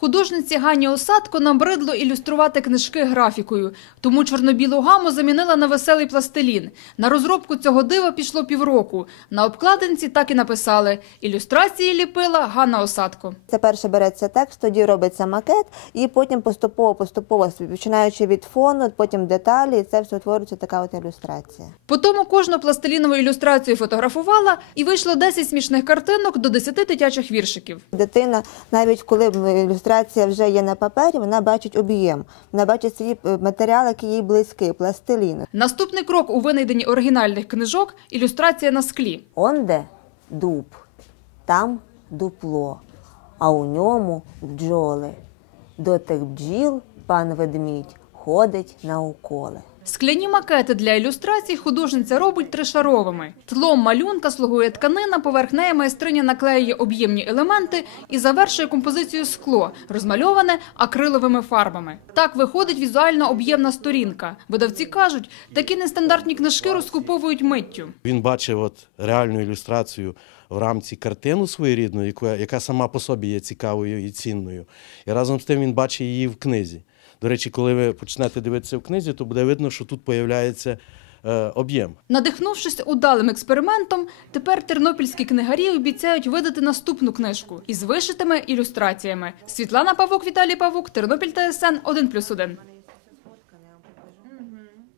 Художниці Гані Осадко набридло ілюструвати книжки графікою, тому чорно-білу гаму замінила на веселий пластилін. На розробку цього дива пішло півроку. На обкладинці так і написали «Ілюстрації ліпила Ганна Осадко». Це перше береться текст, тоді робиться макет, і потім поступово, поступово, починаючи від фону, потім деталі, і це все утворюється така от ілюстрація. Потім кожну пластилінову ілюстрацію фотографувала і вийшло 10 смішних картинок до 10 дитячих віршиків. Дитина, навіть коли ілюстрація вже є на папері, вона бачить об'єм, вона бачить свій е, матеріал, який їй близький, пластилін. Наступний крок у винайденні оригінальних книжок – ілюстрація на склі. Онде дуб, там дупло, а у ньому бджоли. До тих бджіл пан ведмідь ходить на уколи. Скляні макети для ілюстрацій художниця робить тришаровими. Тлом малюнка слугує тканина, поверх неї майстриня наклеює об'ємні елементи і завершує композицію скло, розмальоване акриловими фарбами. Так виходить візуально об'ємна сторінка. Видавці кажуть, такі нестандартні книжки розкуповують миттю. Він бачив от реальну ілюстрацію в рамці картину своєрідну, яка, яка сама по собі є цікавою і цінною. І разом з тим він бачить її в книзі. До речі, коли ви почнете дивитися в книзі, то буде видно, що тут появляється е, об'єм. Надихнувшись удалим експериментом, тепер тернопільські книгарі обіцяють видати наступну книжку із вишитими ілюстраціями. Світлана Павук, Віталій Павук, Тернопіль ТСН 1+,1.